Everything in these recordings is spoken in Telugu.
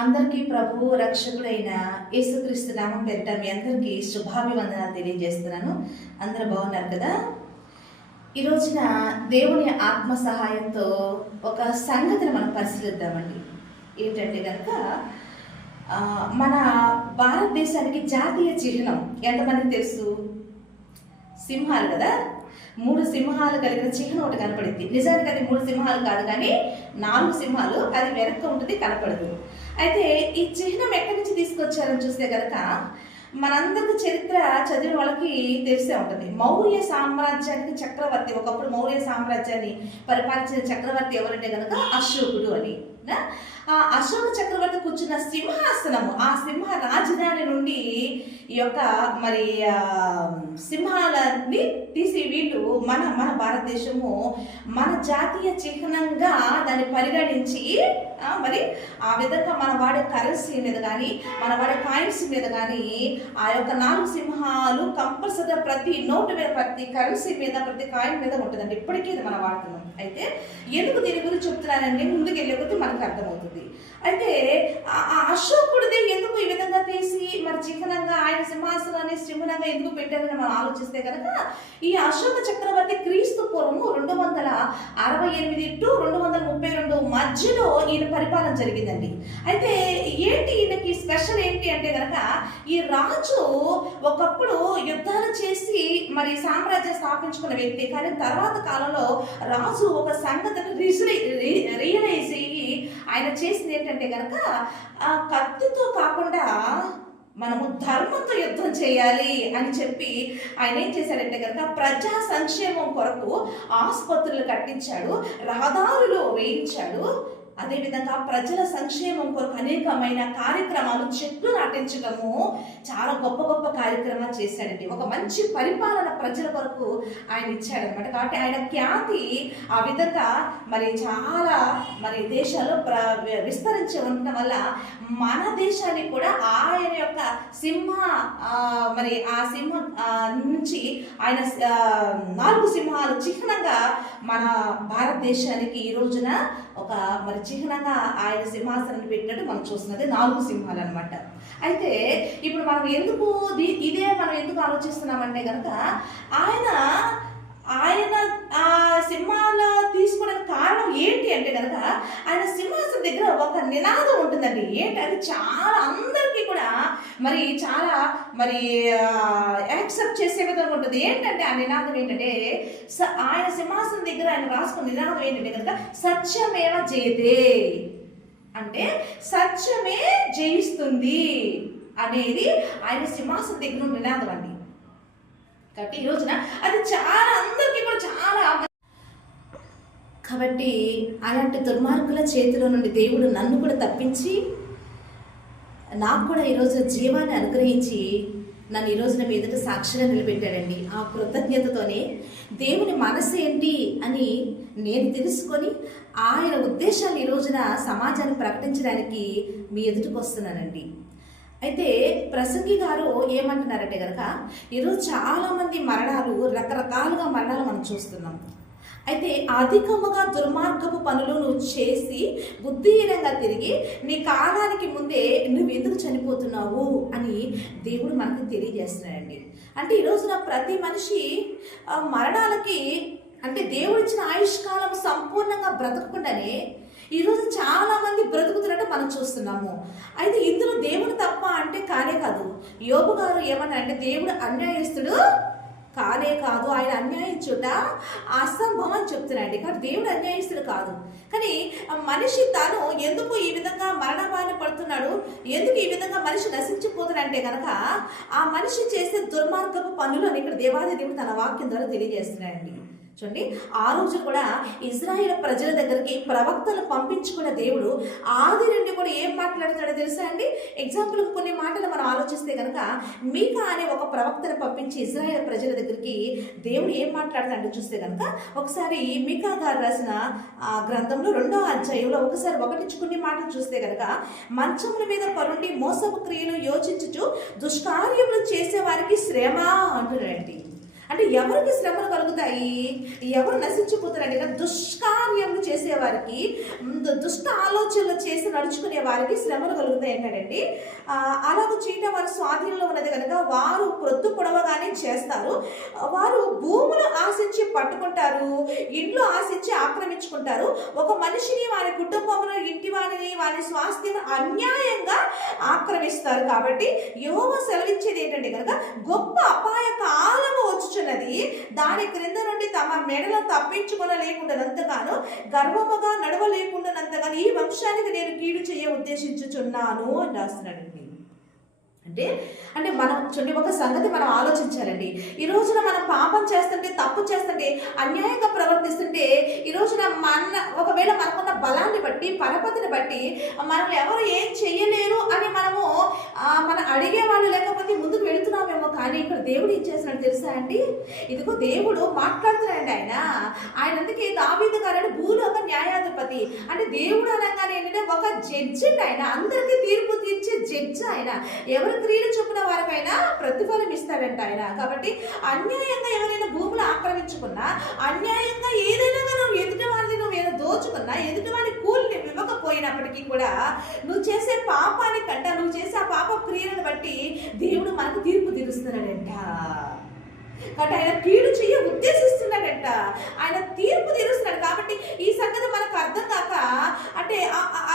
అందరికీ ప్రభువు రక్షకుడైన యేసుక్రీస్తు నామం పేరిట మీ అందరికీ శుభాభివందనాలు తెలియజేస్తున్నాను. అందరూ బాగున్నారు కదా? ఈ రోజున దేవుని ఆత్మ సహాయంతో ఒక సంగతిని మనం పరిశీలిద్దామండి. ఏంటంటే కనుక మన భారతదేశానికి జాతీయ చిహ్నం ఎంతమందికి తెలుసు? సింహాలు కదా. 3 సింహాలు కలిగిన చిహ్నం ఒకటి కనపడింది. నిజానికి అది 3 సింహాలు కాదు, కానీ 4 సింహాలు. అది వెనక్కి ఉంటుంది, కనపడదు. అయితే ఈ చిహ్నం ఎక్కడి నుంచి తీసుకొచ్చారని చూస్తే కనుక మనందరికి చరిత్ర చదివిన వాళ్ళకి తెలిసే ఉంటుంది. మౌర్య సామ్రాజ్యానికి చక్రవర్తి, ఒకప్పుడు మౌర్య సామ్రాజ్యాన్ని పరిపాలించిన చక్రవర్తి ఎవరంటే కనుక అశోకుడు అని. ఆ అశోక చక్రవర్తి కూర్చున్న సింహాసనము, ఆ సింహ రాజధాని నుండి ఈ యొక్క మరి సింహాలని తీసి వీళ్ళు మన భారతదేశము మన జాతీయ చిహ్నంగా దాన్ని పరిగణించి మరి ఆ విధంగా మన వాడే కరెన్సీ మీద కానీ మన వాడే కాయిన్స్ మీద కానీ ఆ యొక్క 4 సింహాలు కంపల్సరీగా ప్రతి నోటు మీద, ప్రతి కరెన్సీ మీద, ప్రతి కాయిన్ మీద ఉంటుందండి. ఇప్పటికీ ఇది మనం వాడుతున్నాం. అయితే ఎందుకు దీని గురించి చెప్తున్నానండి, ముందుకు వెళ్ళే కొద్దీ మనకు అర్థమవుతుంది. అయితే ఆ అశోకుడిది ఎందుకు ఈ విధంగా తీసి మరి చిహ్నంగా ఆయన సింహాసనాన్ని సింహనంగా ఎందుకు పెట్టారని మనం ఆలోచిస్తే కనుక ఈ అశోక చక్రవర్తి క్రీస్తు పూర్వము 268 టు 232 మధ్యలో ఈయన పరిపాలన జరిగిందండి. అయితే ఏంటి ఈయనకి స్పెషల్ ఏంటి అంటే కనుక ఈ రాజు ఒకప్పుడు యుద్ధాలు చేసి మరి సామ్రాజ్యం స్థాపించుకున్న వ్యక్తి. కానీ తర్వాత కాలంలో రాజు ఒక సంగతిని రియలైజ్ అయ్యి ఆయన చేసింది ఏంటంటే కనుక ఆ కత్తితో కాకుండా మనము ధర్మంతో యుద్ధం చేయాలి అని చెప్పి ఆయన ఏం చేశాడంటే కనుక ప్రజా సంక్షేమం కొరకు ఆసుపత్రులు కట్టించాడు, రహదారులు వేయించాడు. అదేవిధంగా ప్రజల సంక్షేమం కొరకు అనేకమైన కార్యక్రమాలు, చెట్లు నాటించడము, చాలా గొప్ప గొప్ప కార్యక్రమాలు చేశాడండి. ఒక మంచి పరిపాలన ప్రజల కొరకు ఆయన ఇచ్చాడనమాట. కాబట్టి ఆయన ఖ్యాతి ఆ విధంగా మరి చాలా మరి దేశాల్లో విస్తరించి ఉండటం వల్ల మన దేశానికి కూడా ఆయన యొక్క మరి ఆ సింహం నుంచి ఆయన 4 సింహాలు చిహ్నంగా మన భారతదేశానికి ఈ రోజున ఒక మరి చిహ్నంగా ఆయన సింహాసనాన్ని పెట్టినట్టు మనం చూస్తున్నది 4 సింహాలు అనమాట. అయితే ఇప్పుడు మనం మనం ఎందుకు ఆలోచిస్తున్నామంటే కనుక ఆయన ఆ సింహాల తీసుకోవడానికి కారణం ఏంటి అంటే కనుక ఆయన సింహాసనం దగ్గర ఒక నినాదం ఉంటుందండి. ఏంటి అది చాలా అందరికీ కూడా మరి చాలా మరి యాక్సెప్ట్ చేసే విధంగా ఉంటుంది. ఏంటంటే ఆ నినాదం ఏంటంటే ఆయన సింహాసనం దగ్గర ఆయన రాసుకున్న నినాదం ఏంటంటే కనుక సత్యమేవ జయతే, అంటే సత్యమే జయిస్తుంది అనేది ఆయన సింహాసనం దగ్గర నినాదం అండి. కాబట్టి ఈ రోజున అది చాలా అందరికీ కూడా చాలా. కాబట్టి అలాంటి దుర్మార్గుల చేతిలో నుండి దేవుడు నన్ను కూడా తప్పించి నాకు కూడా ఈరోజు జీవాన్ని అనుగ్రహించి నన్ను ఈ రోజున మీ ఎదుట సాక్షిగా నిలబెట్టాడండి. ఆ కృతజ్ఞతతోనే దేవుని మనసు ఏంటి అని నేను తెలుసుకొని ఆయన ఉద్దేశాలు ఈ రోజున సమాజాన్ని ప్రకటించడానికి మీ ఎదుటికి వస్తున్నానండి. అయితే ప్రసంగి గారు ఏమంటున్నారంటే కనుక ఈరోజు చాలామంది రకరకాలుగా మరణాలు మనం చూస్తున్నాం. అయితే అధికముగా దుర్మార్గపు పనులు నువ్వు చేసి బుద్ధిహీనంగా తిరిగి నీ కాలానికి ముందే నువ్వు ఎందుకు చనిపోతున్నావు అని దేవుడు మనకు తెలియజేస్తున్నాడండి. అంటే ఈరోజున ప్రతి మనిషి మరణాలకి, అంటే దేవుడిచ్చిన ఆయుష్కాలం సంపూర్ణంగా బ్రతకకుండానే ఈరోజు చాలా మంది బ్రతుకుతున్నట్టు మనం చూస్తున్నాము. అయితే ఇందులో దేవుడు తప్ప అంటే కానే కాదు. యోబు గారు ఏమన్నారంటే దేవుడు అన్యాయస్తుడు కానే కాదు, ఆయన అన్యాయించుట అసంభవం అని చెప్తున్నాడు. కానీ దేవుడు అన్యాయస్తుడు కాదు. కానీ మనిషి తాను ఎందుకు ఈ విధంగా మరణ బారిన పడుతున్నాడు, ఎందుకు ఈ విధంగా మనిషి నశించిపోతున్నాడంటే కనుక ఆ మనిషి చేసే దుర్మార్గపు పనులు అని ఇక్కడ దేవాది దేవుడు తన వాక్యం ద్వారా తెలియజేస్తున్నాడండి. చూడండి, ఆ రోజు కూడా ఇజ్రాయేల్ ప్రజల దగ్గరికి ప్రవక్తలు పంపించుకున్న దేవుడు ఆది నుండి కూడా ఏం మాట్లాడుతాడో తెలుసా అండి? ఎగ్జాంపుల్కి కొన్ని మాటలు మనం ఆలోచిస్తే కనుక మీకా అనే ఒక ప్రవక్తను పంపించి ఇజ్రాయేల్ ప్రజల దగ్గరికి దేవుడు ఏం మాట్లాడతాడో చూస్తే కనుక ఒకసారి మీకా గారు రాసిన గ్రంథంలో 2వ అధ్యాయంలో ఒకసారి 1 కొన్ని మాటలు చూస్తే కనుక మంచముల మీద పరుండి మోసపు క్రియలు యోచించుచు దుష్కార్యములు చేసే వారికి శ్రమ అంటున్నాడండి. అంటే ఎవరికి శ్రమలు కలుగుతాయి, ఎవరు నశించిపోతారంటే దుష్కార్యములు చేసేవారికి, దుష్ట ఆలోచనలు చేసి నడుచుకునే వారికి శ్రమలు కలుగుతాయి అంటాడండి. అలాగ చేయటం వారి స్వాధీనంలో ఉన్నది కనుక వారు ప్రొద్దు పొడవగానే చేస్తారు. వారు భూములు ఆశించి పట్టుకుంటారు, ఇండ్లు ఆశించి ఆక్రమించుకుంటారు. ఒక మనిషిని, వారి కుటుంబంలో ఇంటి వారిని, వారి స్వాస్థ్యం అన్యాయంగా ఆక్రమిస్తారు. కాబట్టి యెహోవా సెలవిచ్చేది ఏంటంటే కనుక గొప్ప అపాయ కాలము వచ్చుచున్నది, దాని క్రింద నుండి తమ మెడలో తప్పించుకొనలేకుండానంతగాను, గర్వముగా నడవలేకుండానంతగాను ఈ వంశానికి నేను కీడు చేయ ఉద్దేశించుచున్నాను అని రాస్తున్నాడండి. అంటే మనం చూడండి, ఒక సంగతి మనం ఆలోచించాలండి. ఈ రోజున మనం పాపం చేస్తుంటే, తప్పు చేస్తుంటే, అన్యాయంగా ప్రవర్తిస్తుంటే, ఈ రోజున ఒకవేళ మనకున్న బలాన్ని బట్టి, పరపతిని బట్టి మనల్ని ఎవరు ఏం చెయ్యలేరు అని మనము అడిగే వాళ్ళు లేకపోతే ముందుకు వెళుతున్నామేమో. కానీ ఇక్కడ దేవుడు ఏం చేస్తున్నాడు తెలుసా అండి? ఇదిగో దేవుడు మాట్లాడుతున్నాడండి. ఆయన అందుకే దావీదు గారు భూలోక న్యాయాధిపతి అంటే దేవుడు అనగానే ఏంటంటే ఒక జడ్జి. ఆయన అందరికీ తీర్పు తీర్చే జడ్జి. ఆయన ఎవరి క్రియలు చొప్పున వారికైనా ప్రతిఫలం ఇస్తాడంట ఆయన. కాబట్టి అన్యాయంగా ఎవరైనా భూములు ఆక్రమించుకున్నా, అన్యాయంగా ఏదైనా నువ్వు ఎదుటి వారిని నువ్వు ఏదో దోచుకున్నా, ఎదుటి వారి కూలిని ఇవ్వకపోయినప్పటికీ కూడా నువ్వు చేసే పాపానికంట, నువ్వు చేసే ఆ పాప క్రియలను బట్టి దేవుడు మనకు తీర్పు తీరుస్తున్నాడంట. కాబట్టి ఆయన కీడు చెయ్య ఉద్దేశిస్తున్నాడంట, ఆయన తీర్పు తీరుస్తున్నాడు. కాబట్టి ఈ సంగతి మనకు అర్థం కాక అంటే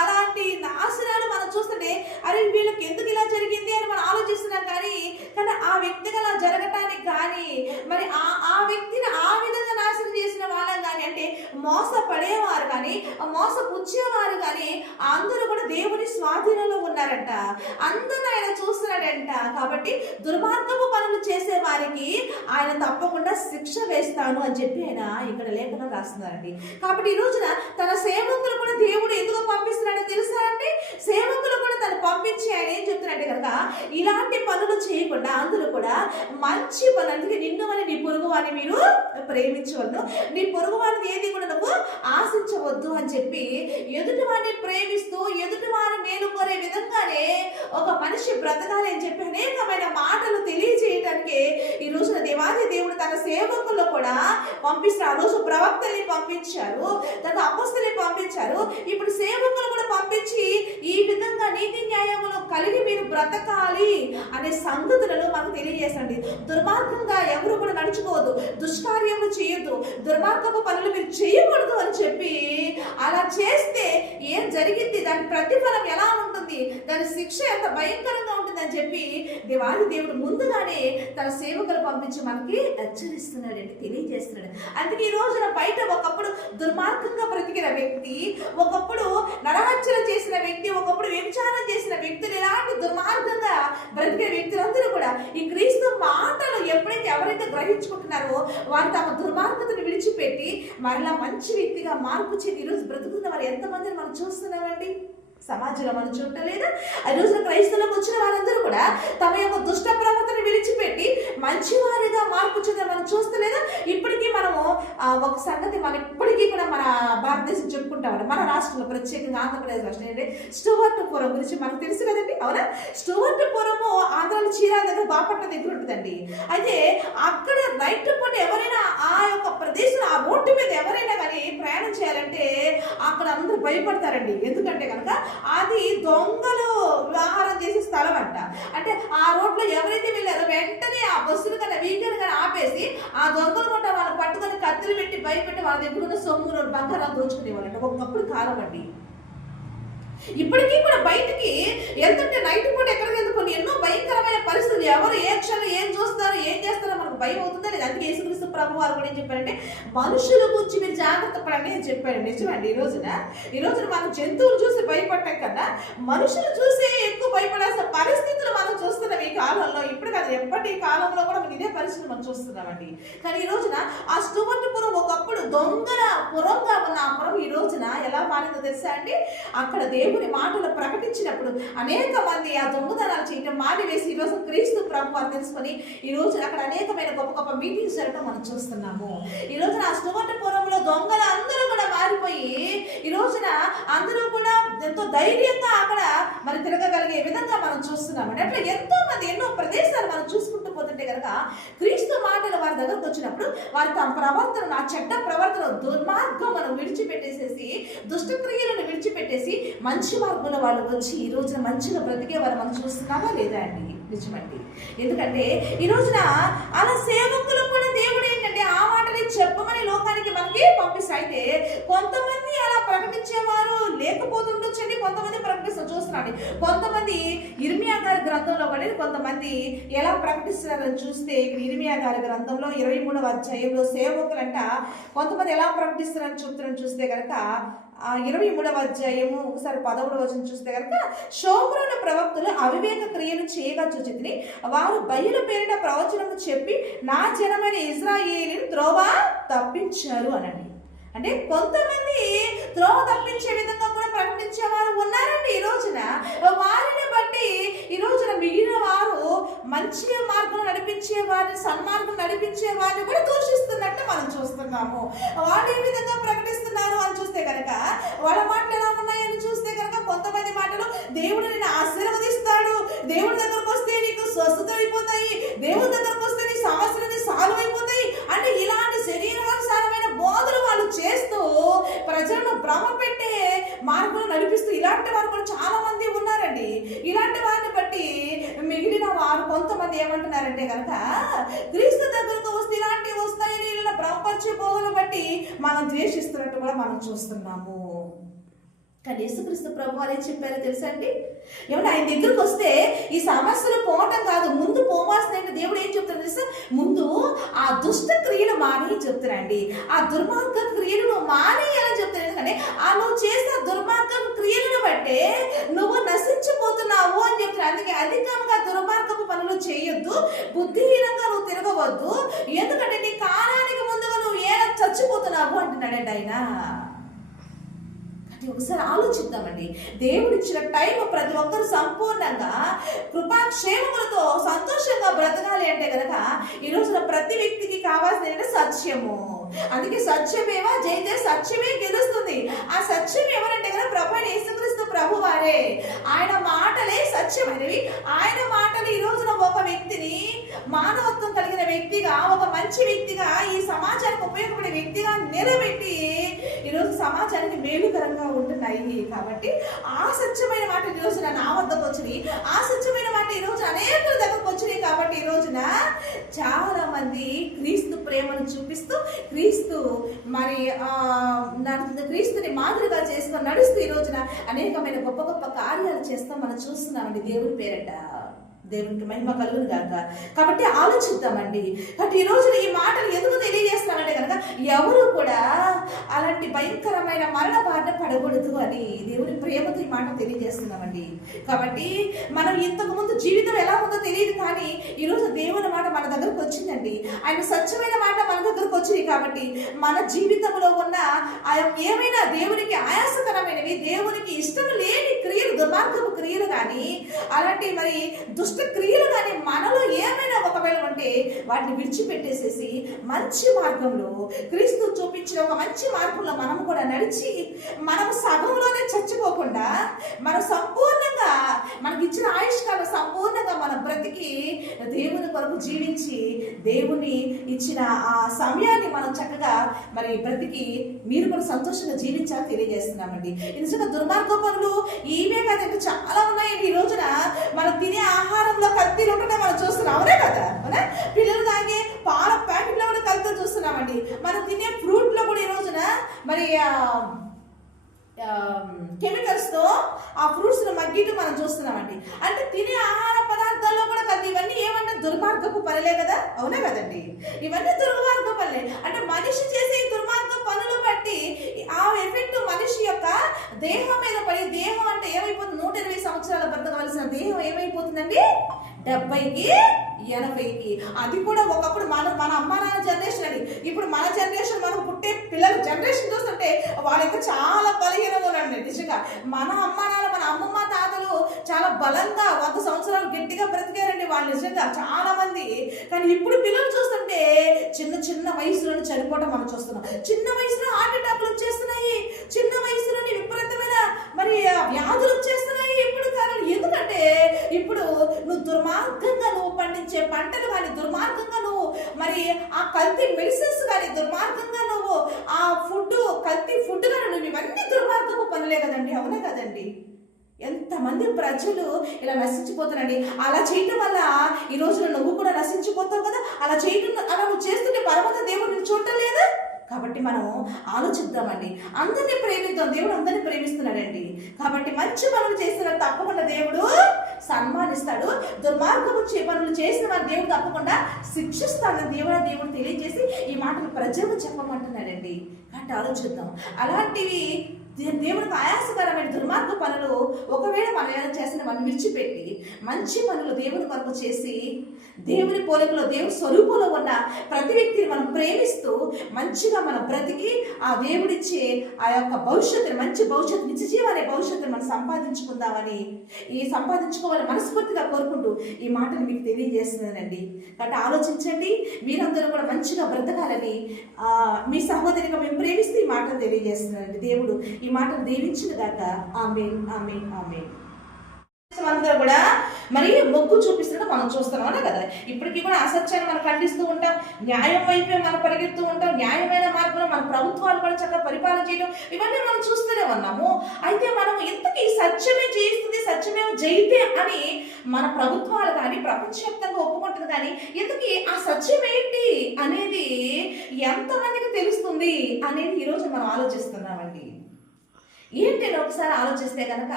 అలాంటి నాశనాలు మనం చూస్తుంటే అరే వీళ్ళకి ఎందుకు ఇలా జరిగింది అని మనం ఆలోచిస్తున్నాం. కానీ ఆ వ్యక్తికి అలా జరగటానికి కానీ మరి ఆ వ్యక్తిని ఆ విధంగా నాశనం చేసిన వాళ్ళని కానీ అంటే మోసపడేవారు కానీ మోసపుచ్చేవారు కానీ అందరూ కూడా దేవుని స్వాధీనంలో ఉన్నారంట. అందరూ ఆయన చూస్తున్నాడంట. కాబట్టి దుర్మార్గపు పనులు చేసే వారికి ఆయన తప్పకుండా శిక్ష వేస్తాను అని చెప్పి ఆయన ఇక్కడ లేఖనం రాస్తున్నారండి. కాబట్టి ఈ రోజున తన సేవకులు కూడా దేవుడు ఎందుకు పంపిస్తున్నాడో తెలుసా అండి? సేవకులు కూడా తను పంపించి ఆయన ఏం చెప్తున్నాడంటే కనుక ఇలాంటి పనులు చేయకుండా అందరూ కూడా మంచి పనులు, అందుకే నిన్ను అని నీ పొరుగు వారిని మీరు ప్రేమించవద్దు, నీ పొరుగు వారిని ఏది కూడా నువ్వు ఆశించవద్దు అని చెప్పి ఎదుటి వారిని ప్రేమిస్తూ ఎదుటి వారు మేలు కోరే విధంగానే ఒక మనిషి బ్రతకాలి అని చెప్పి అనేకమైన మాటలు తెలియజేయటానికి ఈ రోజున దేవాది దేవుడు తన సేవకుల్లో కూడా పంపిస్తారు. ఆ రోజు ప్రవక్తల్ని పంపించారు, తన అపొస్తలుని పంపించారు, ఇప్పుడు సేవకులు కూడా పంపించి ఈ విధంగా నీతి న్యాయములు కలిగి మీరు బ్రతకాలి అనే సంగతులను మనకు తెలియజేసండి. దుర్మార్గంగా ఎవరు కూడా నడుచుకోవద్దు, దుష్కార్యములు చేయొద్దు, దుర్మార్గపు పనులు మీరు చేయకూడదు అని చెప్పి అలా చేస్తే ఏం జరిగింది, దాని ప్రతిఫలం ఎలా ఉంటుంది, దాని శిక్ష ఎంత భయంకరంగా ఉంటుంది అని చెప్పి దేవాది దేవుడు ముందుగానే తన సేవకులు పంపించి మనకి హెచ్చరిస్తున్నాడండి, తెలియజేస్తున్నాడు. అందుకే ఈ రోజున బయట ఒకప్పుడు దుర్మార్గంగా బ్రతికిన వ్యక్తి, ఒకప్పుడు నరహత్యలు చేసిన వ్యక్తి, ఒకప్పుడు వ్యభిచారం చేసిన వ్యక్తులు, ఇలాంటి దుర్మార్గంగా బ్రతికే వ్యక్తులందరూ కూడా ఈ క్రీస్తు మాటలు ఎవరైతే గ్రహించుకుంటున్నారో వారు తమ దుర్మార్గతను విడిచిపెట్టి మరలా మంచి వ్యక్తిగా మార్పు చెంది ఈరోజు బ్రతుకున్న వారు ఎంతమందిని మనం చూస్తున్నామండి సమాజంలో. మనం చూడలేదా? ఆ రోజున క్రైస్తవులకు వచ్చిన వారందరూ కూడా తమ యొక్క దుష్ట ప్రవర్తన విడిచిపెట్టి మంచివారిగా మార్పు చెంది మనం చూస్తలేదా? ఇప్పటికీ మనము ఒక సంగతి మనం ఇప్పటికీ కూడా మన భారతదేశం చెప్పుకుంటామండి. మన రాష్ట్రంలో ప్రత్యేకంగా ఆంధ్రప్రదేశ్ రాష్ట్రం ఏంటంటే స్టూవర్ట్పురం గురించి మనకు తెలుసు కదండి, అవునా? స్టూవర్ట్పురము ఆంధ్రాలో చీరాల దగ్గర బాపట్ల దగ్గర ఉంటుందండి. అయితే అక్కడ నైట్ పూట ఎవరైనా ఆ యొక్క ప్రదేశం ఆ రోడ్డు మీద ఎవరైనా కానీ ప్రయాణం చేయాలంటే అక్కడ అందరూ భయపడతారండి. ఎందుకంటే కనుక అది దొంగలు వ్యవహారం చేసే స్థలం అంట. అంటే ఆ రోడ్లో ఎవరైతే వెళ్ళారో వెంటనే ఆ బస్సులు కానీ వీకెండ్ కానీ ఆపేసి ఆ దొంగలు కూడా వాళ్ళు పట్టుకొని కత్తులు పెట్టి భయపెట్టి వాళ్ళ దగ్గర ఉన్న సొమ్ములు బంగారం దోచుకునేవాళ్ళంట. ఒకప్పుడు కాలం అండి. ఇప్పటికీ కూడా బయటికి ఎంతంటే నైట్ పూట ఎక్కడికి వెళ్తుకొని ఎన్నో భయంకరమైన పరిస్థితులు, ఎవరు ఏ క్షణం ఏం చూస్తారో ఏం చేస్తారో మనకు భయం అవుతుందా లేదు. అందుకే యేసుక్రీస్తు ప్రభు వారు కూడా ఏం చెప్పారంటే మనుషుల గురించి మీరు జాగ్రత్త పడండి అని చెప్పాడు. నిజమండి. ఈ రోజున మనం జంతువులు చూసి భయపడటం కన్నా మనుషులు చూసి ఎక్కువ భయపడాల్సిన పరిస్థితులు మనం చూస్తున్నాం ఈ కాలంలో. ఇప్పుడు కాదు, ఎప్పటి కాలంలో కూడా మనం ఇదే పరిస్థితులు మనం చూస్తున్నామండి. కానీ ఈ రోజున ఆ స్టూవర్ట్పురం ఒకప్పుడు దొంగల పురంగా ఉన్న ఆ పురం ఈ రోజున ఎలా మారిందో తెలుసా అండి? అక్కడ దేవుని మాటలు ప్రకటించినప్పుడు అనేక మంది ఆ దొంగతనాలు చేయటం మానివేసి ఈ రోజు క్రీస్తు ప్రభు అని తెలుసుకొని ఈ రోజు అక్కడ అనేకమైన గొప్ప గొప్ప మీటింగ్స్ జరగడం మనం చూస్తున్నాము. ఈ రోజున ఆ స్టూవర్ట్పురంలో దొంగలు అందరూ కూడా మారిపోయి ఈ రోజున అందరూ కూడా ఎంతో ధైర్యంగా అక్కడ మరి మరి తిరగగలిగే విధంగా మనం చూస్తున్నామండి. అట్లా ఎంతో మంది ఎన్నో ప్రదేశాలు మనం చూసుకుంటూ పోతుంటే కనుక క్రీస్తు మాటలు వారి దగ్గరకు వచ్చినప్పుడు వారి తమ ప్రవర్తన, ఆ చెడ్డ ప్రవర్తన, దుర్మార్గం మనం విడిచిపెట్టేసేసి, దుష్టక్రియలను విడిచిపెట్టేసి మంచి మార్గంలో వాళ్ళు వచ్చి ఈ రోజున మంచిగా బ్రతికే వాళ్ళు మనం చూస్తున్నామా లేదా అండి? నిజమండి. ఎందుకంటే ఈ రోజున అలా సేవకులు కూడా దేవుడు ఏంటంటే ఆ మాటని చెప్పమని లోకానికి మనకి పంపిస్తే కొంతమంది అలా ప్రకటించేవారు లేకపోతుండొచ్చండి, కొంతమంది ప్రకటిస్తారు. చూస్తున్నాండి, కొంతమంది ఇర్మియా గారి గ్రంథంలో పడి కొంతమంది ఎలా ప్రకటిస్తున్నారని చూస్తే ఇక్కడ ఇర్మియా గారి గ్రంథంలో 23వ అధ్యాయంలో సేవకులంట కొంతమంది ఎలా ప్రకటిస్తున్నారని చెప్తున్నారని చూస్తే కనుక 23వ అధ్యాయము ఒకసారి 10వ వచనం చూస్తే కనుక, షోమ్రోను ప్రవక్తలు అవివేక క్రియలు చేయగా చూచితిని, వారు బయలు పేరిట ప్రవచనము చెప్పి నా జనమైన ఇజ్రాయేలును త్రోవ తప్పించారు అనండి. అంటే కొంతమంది త్రోవ తప్పించే విధంగా కూడా ప్రకటించేవారు ఉన్నారండి. ఈ రోజున వారిని బట్టి ఈ రోజున మిగిలిన వారు మంచి మార్గం నడిపించే వారిని, సన్మార్గం నడిపించే వారిని కూడా దూషిస్తున్నట్టు మనం చూస్తున్నాము. వాళ్ళు ఏ విధంగా ప్రకటిస్తున్నారు అని చూస్తే కనుక వాళ్ళ మాటలు ఎలా ఉన్నాయని చూస్తే కనుక కొంతమంది మాటలు దేవుడు నిన్ను ఆశీర్వదిస్తాడు, దేవుడి దగ్గరకు వస్తే నీకు స్వస్థత అయిపోతాయి, దేవుడి దగ్గరకు వస్తే నీ సమస్యలన్నీ సాల్వ్ అయిపోతాయి అంటే ఇలాంటి శరీరానుసారమైన బోధలు వాళ్ళు చేస్తూ ప్రజలను భ్రమ పెట్టే మార్గంలో నడిపిస్తూ ఇలాంటి వారు కూడా చాలా మంది ఉన్నారండి. ఇలాంటి వారిని బట్టి మిగిలిన వారు కొంతమంది ఏమంటున్నారంటే కనుక క్రీస్తు దగ్గరకు వస్తే ఇలాంటివి వస్తాయని ఇలా భ్రమపరిచే బోధలు బట్టి మనం ద్వేషిస్తున్నట్టు కూడా మనం చూస్తున్నాము. కానీ యేసుక్రీస్తు ప్రభు వారు ఏం చెప్పారో తెలుసా అండి? ఏమంటే ఆయన దగ్గరకు వస్తే ఈ సమస్యలు పోవటం కాదు, ముందు పోవాల్సిన దేవుడు ఏం చెప్తారు తెలుసా? ముందు ఆ దుష్ట క్రియలు మాని చెప్తారండి, ఆ దుర్మార్గ క్రియలను మానేయాలని చెప్తారు. ఎందుకంటే ఆ నువ్వు చేసిన దుర్మార్గ క్రియలను బట్టే నువ్వు నశించిపోతున్నావు అని చెప్తారు. అందుకే అధికంగా దుర్మార్గపు పనులు చేయొద్దు, బుద్ధిహీనంగా నువ్వు తిరగవద్దు, ఎందుకంటే నీ కాలానికి ముందుగా నువ్వు ఏలా చచ్చిపోతున్నావు అంటున్నాడండి ఆయన. ఒకసారి ఆలోచిద్దామండి. దేవుడు ఇచ్చిన టైం ప్రతి ఒక్కరు సంపూర్ణంగా కృపాక్షేమములతో సంతోషంగా బ్రతకాలి అంటే కనుక ఈ రోజున ప్రతి వ్యక్తికి కావాల్సిన సత్యము. అందుకే సత్యమేవ జయతే, సత్యమే గెలుస్తుంది. ఆ సత్యం ఎవరంటే కదా ప్రభు యేసుక్రీస్తు ప్రభు వారే. ఆయన మాటలే సత్యమైనవి. ఆయన మాటలు ఈ రోజున ఒక వ్యక్తిని మానవత్వం కలిగిన వ్యక్తిగా, ఒక మంచి వ్యక్తిగా, ఈ సమాజానికి ఉపయోగపడే వ్యక్తిగా నిలబెట్టి ఈరోజు సమాజానికి మేలుకరంగా ఉంటున్నాయి. కాబట్టి ఆ సత్యమైన మాట ఈ రోజున నా వద్దకు వచ్చినాయి, ఆ సత్యమైన మాట ఈ రోజు అనేకుల దగ్గరకు వచ్చినాయి. కాబట్టి ఈ రోజున చాలా మంది క్రీస్తు ప్రేమను చూపిస్తూ క్రీస్తుని మాదిరిగా చేసుకొని నడుస్తూ ఈ రోజున అనేకమైన గొప్ప గొప్ప కార్యాలు చేస్తాం మనం చూస్తున్నామండి. దేవుడి పేరట దేవునికి మహిమ కలుగును గాక. కాబట్టి ఆలోచిద్దామండి. కాబట్టి ఈ రోజున ఈ మాటలు ఎందుకు తెలియజేస్తున్నామంటే కనుక ఎవరు కూడా అలాంటి భయంకరమైన మరణ బారిన పడకూడదు అని దేవుని ప్రేమతో ఈ మాట తెలియజేస్తున్నామండి. కాబట్టి మనం ఇంతకు ముందు జీవితం ఎలా ఉందో తెలియదు, కానీ ఈరోజు దేవుని మాట మన దగ్గరకు వచ్చిందండి. ఆయన సత్యమైన మాట మన దగ్గరకు వచ్చింది. కాబట్టి మన జీవితంలో ఉన్న ఏమైనా దేవునికి ఆయాసకరమైనవి, దేవునికి ఇష్టం లేని క్రియలు, దుర్మార్గపు క్రియలు కానీ అలాంటి మరి దుష్ట క్రియలు కానీ మనలో ఏమైనా ఒకవేళ ఉంటే వాటిని విడిచిపెట్టేసేసి మంచి మార్గంలో, క్రీస్తు చూపించిన ఒక మంచి మార్గంలో మనం కూడా నడిచి మనం సగంలోనే చచ్చిపోకుండా మనం సంపూర్ణంగా మనకి ఇచ్చిన ఆయుష్కాలం సంపూర్ణంగా మన బ్రతికి దేవుని కొరకు జీవించి దేవుని ఇచ్చిన ఆ సమయాన్ని మనం చక్కగా మరి బ్రతికి మీరు కూడా సంతోషంగా జీవించాలని తెలియజేస్తున్నామండి. నిజంగా దుర్మార్గ పనులు ఇవే కాదండి, చాలా ఉన్నాయండి. ఈ రోజున మనం తినే ఆహారంలో కల్తీలు ఉంటుంటే మనం చూస్తున్నాం, అవునే కదా? పిల్లలు తాగే పాల ప్యాకెట్లో కూడా కల్తీలు చూస్తున్నామండి. మనం తినే ఫ్రూట్ లో కూడా ఈ రోజున మరి కెమికల్స్ తో ఆ ఫ్రూట్స్ ను మగ్గిట్టు మనం చూస్తున్నామండి. అంటే తినే ఆహార పదార్థాల్లో కూడా కల్తీ. ఇవన్నీ ఏమంటే దుర్మార్గపు పనులే కదా, అవునే కదండి? ఇవన్నీ దుర్మార్గ పనులే. అంటే మనిషి చేసే ఈ దుర్మార్గ పనులు బట్టి ఆ ఎఫెక్ట్ మనిషి యొక్క దేహం మీద పడి, దేహం అంటే ఏమైపోతుంది, 120 సంవత్సరాల బ్రతకవలసిన దేహం ఏమైపోతుందండి 70కి 80కి. అది కూడా ఒకప్పుడు మన అమ్మ నాన్న జనరేషన్ అని, ఇప్పుడు మన జనరేషన్, మనం పుట్టే పిల్లల జనరేషన్ చూస్తుంటే వాళ్ళైతే చాలా బలహీనంగా ఉన్నారండి. నిజంగా మన అమ్మ నాన్న, మన అమ్మమ్మ తాతలు చాలా బలంగా 100 సంవత్సరాలు గట్టిగా బ్రతికారండి వాళ్ళు, నిజంగా చాలా మంది. కానీ ఇప్పుడు పిల్లలు చూస్తుంటే చిన్న వయసులోనే చనిపోవడం మనం చూస్తున్నాం. చిన్న వయసులో హార్ట్ అటాక్లు వచ్చేస్తున్నాయి, చిన్న వయసులోనే విపరీతమైన మరి వ్యాధులు వచ్చేస్తున్నాయి. ఎప్పుడు కారణం దుర్మార్గంగా నువ్వు పండించే పంటలు కానీ, దుర్మార్గంగా నువ్వు మరి ఆ కల్తీ మెడిసిన్స్ కానీ, దుర్మార్గంగా నువ్వు ఆ కల్తీ ఫుడ్ కానీ, నువ్వు ఇవన్నీ దుర్మార్గపు పనులే కదండి. అవునే కదండి. ఎంతమంది ప్రజలు ఇలా నశించిపోతారండి. అలా చేయటం వల్ల ఈ రోజున నువ్వు కూడా నశించిపోతావు కదా. అలా నువ్వు చేస్తుంటే పరమత దేవుడు నువ్వు చూడటం లేదా? కాబట్టి మనం ఆలోచిద్దామండి. అందరినీ ప్రేమిద్దాం. దేవుడు అందరినీ ప్రేమిస్తున్నాడండి. కాబట్టి మంచి పనులు చేసిన తప్పకుండా దేవుడు సన్మానిస్తాడు. దుర్మార్గము పనులు చేసిన వారు దేవుడు తప్పకుండా శిక్షిస్తాడని దేవుడు తెలియజేసి ఈ మాటలు ప్రజలకు చెప్పమంటున్నాడండి. కాబట్టి ఆలోచిద్దాం. అలాంటివి దేవుడికి ఆయాసకరమైన దుర్మార్గ పనులు ఒకవేళ మనం ఏదైనా చేసిన మనం విడిచిపెట్టి మంచి పనులు దేవుని కొరకు చేసి దేవుని పోలికలో దేవుని స్వరూపంలో ఉన్న ప్రతి వ్యక్తిని మనం ప్రేమిస్తూ మంచిగా మనం బ్రతికి ఆ దేవుడిచ్చే ఆ యొక్క భవిష్యత్తుని, మంచి భవిష్యత్తు, నిత్య జీవనే భవిష్యత్తుని మనం సంపాదించుకోవాలని మనస్ఫూర్తిగా కోరుకుంటూ ఈ మాటను మీకు తెలియజేస్తున్నానండి. కాబట్టి ఆలోచించండి. మీరందరూ కూడా మంచిగా బ్రతకాలని మీ సహోదరిగా మేము ప్రేమిస్తూ ఈ మాటను తెలియజేస్తున్నానండి. దేవుడు ఈ మాటను దీవించిన దాకా ఆమేన్, ఆమేన్, ఆమేన్. అందరూ కూడా మరి మొగ్గు చూపిస్తుంటే మనం చూస్తున్నాం కదా. ఇప్పటికీ కూడా అసత్యాన్ని మనం ఖండిస్తూ ఉంటాం. న్యాయం వైపే మనం పరిగెడుతూ ఉంటాం. న్యాయమైన మార్గంలో మన ప్రభుత్వాలు కూడా చక్కగా పరిపాలన చేయడం ఇవన్నీ మనం చూస్తూనే ఉన్నాము. అయితే మనం ఇంతకీ సత్యమే జయిస్తుంది, సత్యమే జయితే అని మన ప్రభుత్వాలు కానీ ప్రపంచవ్యాప్తంగా ఒప్పుకుంటుంది. కానీ ఇంతకీ ఆ సత్యం ఏంటి అనేది ఎంతమందికి తెలుస్తుంది అనేది ఈరోజు మనం ఆలోచిస్తున్నామండి. ఏంటంటే ఒకసారి ఆలోచిస్తే కనుక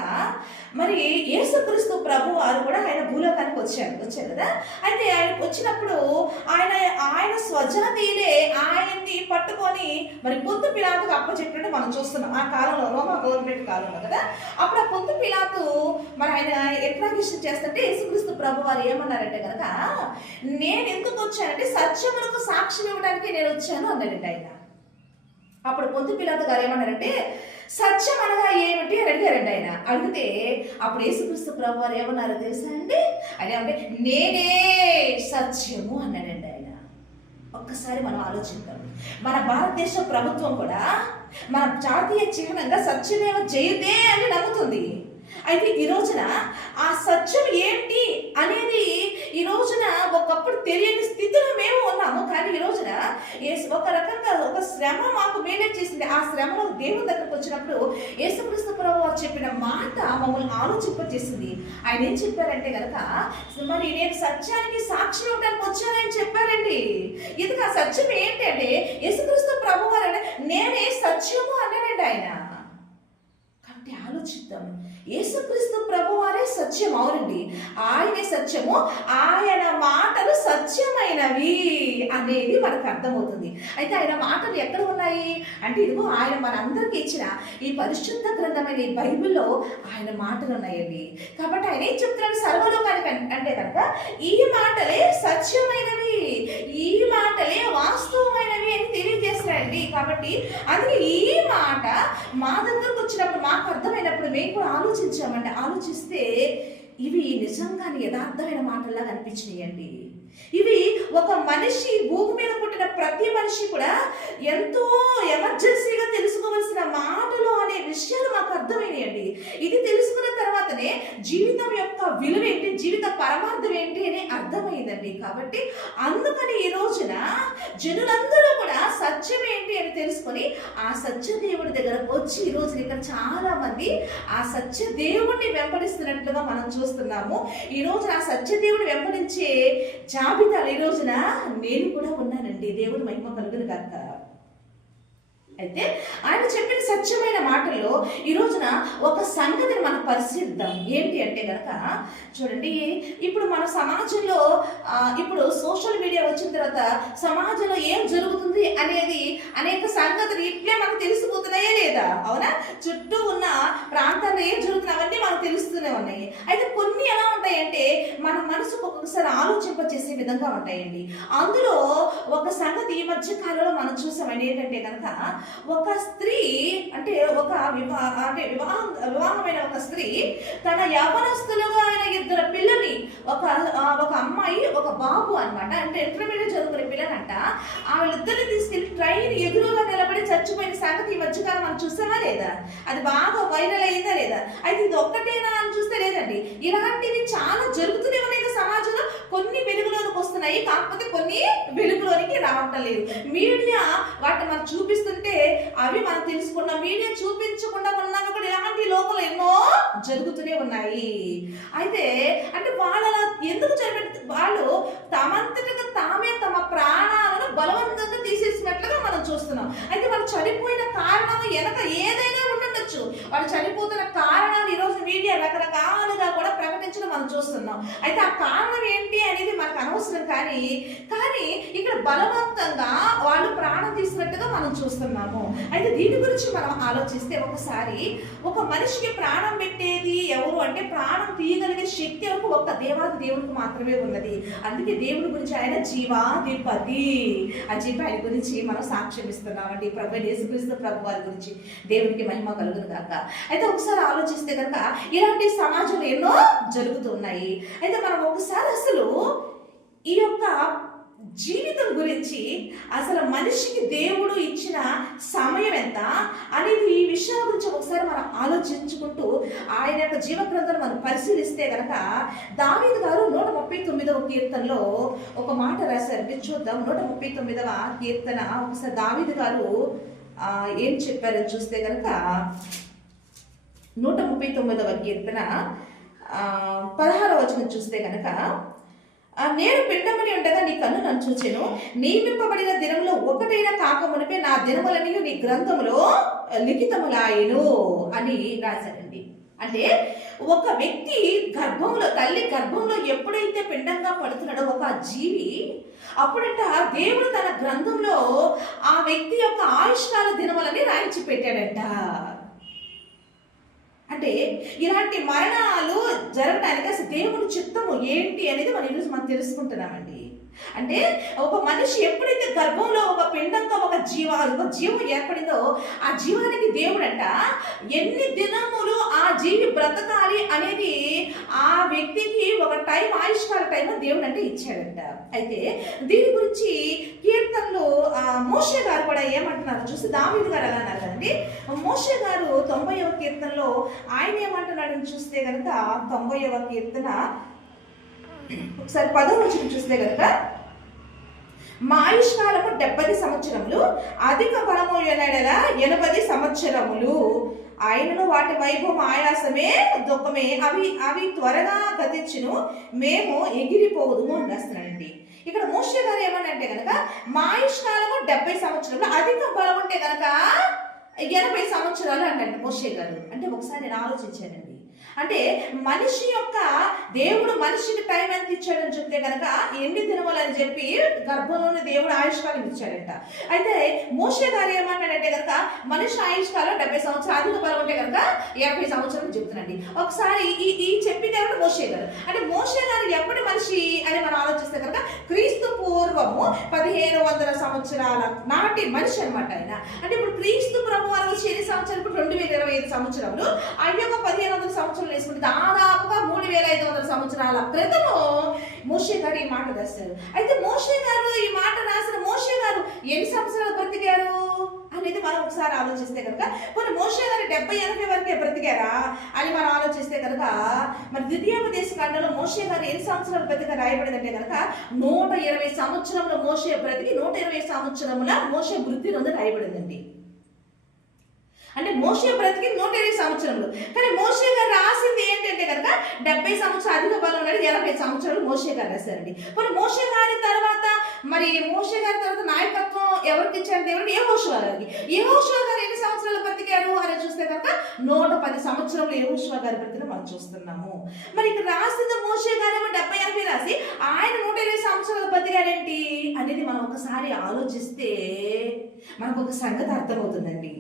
మరి యేసుక్రీస్తు ప్రభు వారు కూడా ఆయన భూలోకానికి వచ్చారు కదా. అయితే ఆయన వచ్చినప్పుడు ఆయన స్వజాతీయులే ఆయన్ని పట్టుకొని మరి పొంతు పిలాతుకు అప్పచెప్పినట్టు మనం చూస్తున్నాం. ఆ కాలంలో రోమా గవర్నమెంట్ కాలంలో కదా. అప్పుడు ఆ పొంతు పిలాతు మరి ఆయన ఎట్రాక్షన్ చేస్తుంటే యేసుక్రీస్తు ప్రభు వారు ఏమన్నారంటే కనుక, నేను ఎందుకు వచ్చానంటే సత్యములకు సాక్ష్యం ఇవ్వడానికి నేను వచ్చాను అన్నాడండి ఆయన. అప్పుడు పొంతు పిలాతు గారు ఏమన్నారంటే, సత్యం అనగా ఏమిటి అని అడిగారండి ఆయన. అడిగితే అప్పుడు యేసుక్రీస్తు ప్రభు వారు ఏమన్నారో తెలుసా అండి? ఆయన అంటే నేనే సత్యము అన్నాడండి ఆయన. ఒక్కసారి మనం ఆలోచిద్దాం. మన భారతదేశ ప్రభుత్వం కూడా మన జాతీయ చిహ్నంగా సత్యమేవ జయతే అని నమ్ముతుంది. అయితే ఈ రోజున ఆ సత్యం ఏంటి అనేది ఈ రోజున ఒకప్పుడు తెలియని స్థితిలో మేము ఉన్నాము. కానీ ఈ రోజున ఒక రకంగా ఒక శ్రమ మాకు మేనేజ్ చేసింది. ఆ శ్రమలో దేవుని దగ్గరకు వచ్చినప్పుడు యేసుక్రీస్తు ప్రభువు వారు చెప్పిన మాట మమ్మల్ని ఆలోచింపజేసింది. ఆయన ఏం చెప్పారంటే కనుక, మరి నేను సత్యానికి సాక్షి ఇవ్వడానికి వచ్చానని చెప్పారండి. ఇది ఆ సత్యం ఏంటి అంటే యేసుక్రీస్తు ప్రభువు వారు నేనే సత్యము అన్నాడండి ఆయన. కాబట్టి ఆలోచిద్దాం. యేసుక్రీస్తు ప్రభువారే సత్యం. అవునండి, ఆయనే సత్యము. ఆయన మాటలు సత్యమైనవి అనేది మనకు అర్థమవుతుంది. అయితే ఆయన మాటలు ఎక్కడ ఉన్నాయి అంటే ఇదిగో ఆయన మనందరికీ ఇచ్చిన ఈ పరిశుద్ధ గ్రంథమైన ఈ బైబిల్లో ఆయన మాటలు ఉన్నాయండి. కాబట్టి ఆయన ఏం చెప్తున్నాడు సర్వలోకానికి అంటే కనుక ఈ మాటలే సత్యమైనవి, ఈ మాటలే వాస్తవమైనవి అని తెలియజేస్తున్నాడండి. కాబట్టి అందుకే ఈ మాట మా దగ్గరకు వచ్చినప్పుడు మాకు అర్థమైనప్పుడు మేము కూడా ఆలోచించామంటే ఆలోచిస్తే ఇవి నిజంగానే యథార్థమైన మాటల్లా అనిపించినాయండి. ఇవి ఒక మనిషి భూమి మీద పుట్టిన ప్రతి మనిషి కూడా ఎంతో ఎమర్జెన్సీగా తెలుసుకోవాల్సిన మాటలు అనే విషయాలు మాకు అర్థమైనాయండి. ఇది తెలుసుకున్న తర్వాతనే జీవితం యొక్క విలువ ఏంటి, జీవిత పరమార్థం ఏంటి అని అర్థమైందండి. కాబట్టి అందుకని ఈ రోజున జనులందరూ కూడా సత్యం ఏంటి అని తెలుసుకొని ఆ సత్య దేవుడి దగ్గరకు వచ్చి ఈ రోజున ఇక్కడ చాలా మంది ఆ సత్య దేవుడిని వెంబడిస్తున్నట్లుగా మనం చూస్తున్నాము. ఈ రోజున ఆ సత్య దేవుడిని వెంబడించే జాబితాలు ఈ రోజున నేను కూడా ఉన్నానండి. దేవుడు మహిమ కలుగును గాక. అయితే ఆయన చెప్పిన సత్యమైన మాటల్లో ఈ రోజున ఒక సంగతిని మనం పరిశీలిద్దాం. ఏంటి అంటే కనుక చూడండి, ఇప్పుడు మన సమాజంలో ఇప్పుడు సోషల్ మీడియా వచ్చిన తర్వాత సమాజంలో ఏం జరుగుతుంది అనేది అనేక సంగతులు ఇట్లే మనకు తెలిసిపోతున్నాయా లేదా? అవునా? చుట్టూ ఉన్న ప్రాంతాల్లో ఏం జరుగుతున్నాయి అవన్నీ మనకు తెలుస్తూనే ఉన్నాయి. అయితే కొన్ని ఎలా ఉంటాయంటే మన మనసుకు ఒక్కొక్కసారి ఆలోచింపచేసే విధంగా ఉంటాయండి. అందులో ఒక సంగతి ఈ మధ్య కాలంలో మనం చూసామండి. ఏంటంటే కనుక ఒక స్త్రీ అంటే వివాహమైన ఒక స్త్రీ తన యవనస్తులుగా అయిన ఇద్దరు పిల్లల్ని ఒక అమ్మాయి ఒక బాబు అనమాట, అంటే ఇంటర్మీడియట్ చదువుకునే పిల్లలంట, వాళ్ళిద్దరిని తీసుకెళ్లి ట్రైన్ ఎదురుగా నిలబడి చచ్చిపోయిన సంగతి ఈ మధ్యకాలం మనం చూసామా లేదా? అది బాగా వైరల్ అయిందా లేదా? అయితే ఇది ఒక్కటేనా అని చూస్తే లేదండి, ఇలాంటివి చాలా జరుగుతూనే ఉన్నాయి కొన్ని వెలుగులోనికి వస్తున్నాయి, కాకపోతే కొన్ని వెలుగులోనికి రావటం లేదు. మీడియా వాటిని మనం చూపిస్తుంటే అవి మనం తెలుసుకున్నాం. మీడియా చూపించకుండా ఉన్నాక కూడా ఇలాంటి లోకంలో ఎన్నో జరుగుతూనే ఉన్నాయి. అయితే అంటే వాళ్ళ ఎందుకు వాళ్ళు తమంతటగా తామే తమ ప్రాణాలను బలవంతంగా తీసేసినట్లుగా మనం చూస్తున్నాం. అయితే వాళ్ళు చనిపోయిన కారణం వెనక ఏదైనా ఉండొచ్చు. వాళ్ళు చనిపోతున్న కారణాలు ఈరోజు మీడియా రకరకాలుగా కూడా ప్రకటించడం మనం చూస్తున్నాం. అయితే ఆ కారణం ఏంటి అనేది మనకు అనవసరం. కానీ ఇక్కడ బలవంతంగా వాళ్ళు ప్రాణం తీసినట్టుగా మనం చూస్తున్నాము. అయితే దీని గురించి మనం ఆలోచిస్తే ఒకసారి ఒక మనిషికి ప్రాణం పెట్టేది ఎవరు అంటే ప్రాణం తీయగలిగే శక్తి వరకు ఒక్క దేవాది దేవుడికి మాత్రమే ఉన్నది. అందుకే దేవుడి గురించి ఆయన జీవాధిపతి అని చెప్పి ఆయన గురించి మనం సాక్ష్యం ఇస్తున్నామండి. ప్రభు యేసుక్రీస్తు ప్రభు వారి గురించి దేవుడికి మహిమ కలుగును గాక. అయితే ఒకసారి ఆలోచిస్తే కనుక ఇలాంటి సమాజంలో ఎన్నో జరుగుతున్నాయి. అయితే మనం ఒకసారి అసలు ఈ యొక్క జీవితం గురించి అసలు మనిషికి దేవుడు ఇచ్చిన సమయం ఎంత అనేది ఈ విషయాల గురించి ఒకసారి మనం ఆలోచించుకుంటూ ఆయన యొక్క జీవ గ్రంథాన్ని మనం పరిశీలిస్తే కనుక దావీదు గారు 139వ కీర్తనలో ఒక మాట రాశారంటే చూద్దాం. 139వ కీర్తన ఒకసారి దావీదు గారు ఏం చెప్పారని చూస్తే కనుక 139వ కీర్తన 16వ వచనం చూస్తే కనుక నేను పిండమని ఉండగా నీ కన్ను నన్ను చూచెను, నియమింపబడిన దినములో ఒకటైనా కాకమునిపే నా దినములన్నీ నీ గ్రంథములో లిఖితములాయెను అని రాశాడండి. అంటే ఒక వ్యక్తి గర్భంలో తల్లి గర్భంలో ఎప్పుడైతే పిండంగా పడుతున్నాడో ఒక జీవి, అప్పుడంట దేవుడు తన గ్రంథంలో ఆ వ్యక్తి యొక్క ఆయుష్కాల దినములని రాయించి పెట్టాడంట. అంటే ఇలాంటి మరణాలు జరగడానికి అసలు దేవుని చిత్తము ఏంటి అనేది మనం తెలుసుకుంటున్నామండి. అంటే ఒక మనిషి ఎప్పుడైతే గర్భంలో ఒక పిండంగా ఒక జీవం ఏర్పడిందో ఆ జీవానికి దేవుడంట ఎన్ని దినములు ఆ జీవి బ్రతకాలి అనేది ఆ వ్యక్తికి ఒక టైం ఆయుష్కాల టైం దేవుడు అంటే ఇచ్చాడంట. అయితే దీని గురించి కీర్తనలో మోషే గారు కూడా ఏమంటున్నారు చూసి దావీదు గారు ఎలా అన్నారు కదండి. మోషే గారు 90వ కీర్తనలో ఆయన ఏమంటున్నాడని చూస్తే కనుక 90వ కీర్తన ఒకసారి 10వ వచనం చూస్తే కనుక మా ఆయుష్కాలము 70 సంవత్సరములు, అధిక బలము 80 సంవత్సరములు, ఆయనను వాటి వైభవం ఆయాసమే దుఃఖమే అవి త్వరగా గతించును, మేము ఎగిరిపోదుము అని రాస్తున్నాడండి. ఇక్కడ మోషే గారు ఏమన్నంటే కనుక మా ఆయుష్కాలము 70 సంవత్సరములు, అధిక బలం ఉంటే కనుక 80 సంవత్సరాలు అంటండి మోషే గారు. అంటే ఒకసారి నేను ఆలోచించానండి. అంటే మనిషి యొక్క దేవుడు మనిషికి టైం ఎంత ఇచ్చాడని చెప్తే కనుక ఎన్ని దినములని చెప్పి గర్భంలోని దేవుడు ఆయుష్కాలం ఇచ్చాడంట. అయితే మోషే గారు ఏమన్నాడంటే కనుక మనిషి ఆయుష్కాలం 70 సంవత్సరాలు, అధిక బలం ఉంటే కనుక 80 సంవత్సరాలు చెప్తున్నాండి. ఒకసారి ఈ చెప్పిన దేవుడు మోషే గారు. అంటే మోషే గారు ఎప్పటి మనిషి అని మనం ఆలోచిస్తే కనుక క్రీస్తు పూర్వము 1500 సంవత్సరాల నాటి మనిషి అనమాట ఆయన. అంటే ఇప్పుడు క్రీస్తు ప్రభు వారు ఎన్ని సంవత్సరాలు, ఇప్పుడు 2025 సంవత్సరాలు, అయ్యొక 1500 సంవత్సరాలు వేసుకుంటే దాదాపుగా 3500 సంవత్సరాల క్రితము మోషే గారు ఈ మాట రాశారు. అయితే మోషే గారు ఈ మాట రాసిన మోషే గారు ఎన్ని సంవత్సరాలు బ్రతికారు అనేది మనం ఒకసారి ఆలోచిస్తే కనుక కొన్ని మోషే గారు 70-80 వరకే బ్రతికారా అని మనం ఆలోచిస్తే కనుక మరి ద్వితీయోపదేశ కాండంలో మోషే గారు ఎన్ని సంవత్సరాలు బ్రతిక రాయబడిందంటే కనుక 120 సంవత్సరంలో మోషే బ్రతికి 120 సంవత్సరముల మోషే వృద్ధి నుండి రాయబడిందండి. అంటే మోషే బ్రతికి 120 సంవత్సరములు. కానీ మోషే గారు రాసింది ఏంటంటే కనుక 70 సంవత్సరాలు, అధిక బలం ఉన్నాడు 80 సంవత్సరాలు మోషే గారు రాశారండి. మరి మోషే గారి తర్వాత నాయకత్వం ఎవరికి ఇచ్చారు దేవుడు? యెహోషువ గారికి. యెహోషువ గారు ఎన్ని సంవత్సరాలు బ్రతికారు అని చూస్తే కనుక 110 సంవత్సరంలో యెహోషువ గారి బ్రతిని మనం చూస్తున్నాము. మరి ఇక్కడ రాసింది మోషే గారేమో 70-80 రాసి ఆయన 120 సంవత్సరాలు బ్రతికాడేంటి అనేది మనం ఒకసారి ఆలోచిస్తే మనకు ఒక సంగతి అర్థమవుతుందండి.